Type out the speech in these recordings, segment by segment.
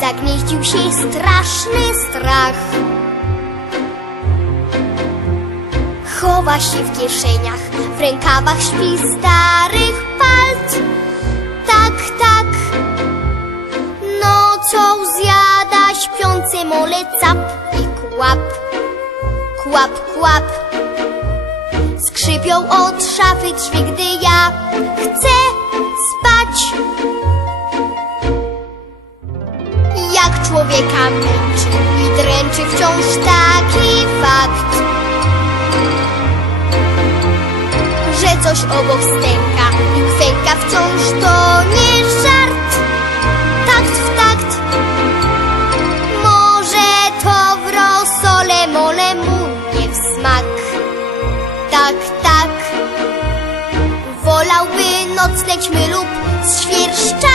zagnieździł się straszny strach. Chowa się w kieszeniach, w rękawach śpi starych palt. Tak, tak, nocą zjada śpiące mole cap i kłap. Kłap, kłap. Skrzypią od szafy drzwi, gdy ja chcę spać. Człowieka męczy i dręczy wciąż taki fakt, że coś obok stęka i kwęka wciąż to nie żart. Takt w takt, może to w rosole mole mu nie w smak. Tak, tak, wolałby nocleg lub z świerszcza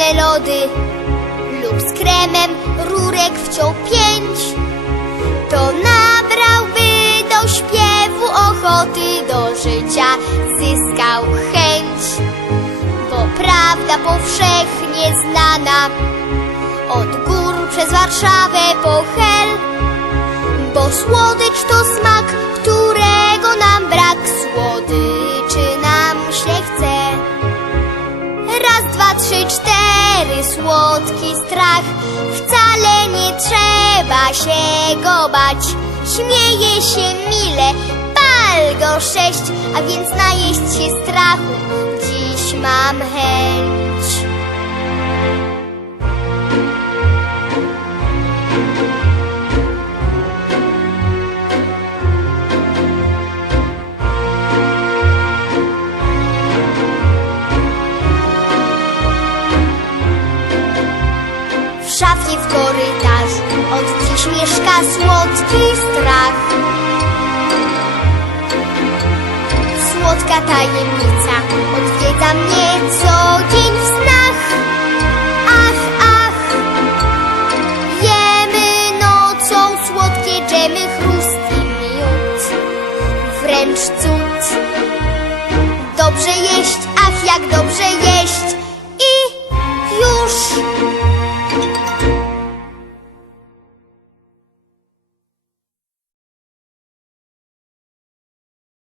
pyszne lody. Lub z kremem rurek wciął pięć, to nabrałby do śpiewu ochoty do życia, zyskał chęć. Bo prawda powszechnie znana od gór przez Warszawę po Hel, bo słodycz to słodki strach. Wcale nie trzeba się go bać. Śmieje się mile, pal go sześć, a więc najeść się strachu. Dziś mam chęć. Szafie w korytarzu od dziś mieszka słodki strach. Słodka tajemnica odwiedza mnie co dzień w snach. Ach, ach, jemy nocą słodkie dżemy, chrust i miód. Wręcz cud. Dobrze jeść,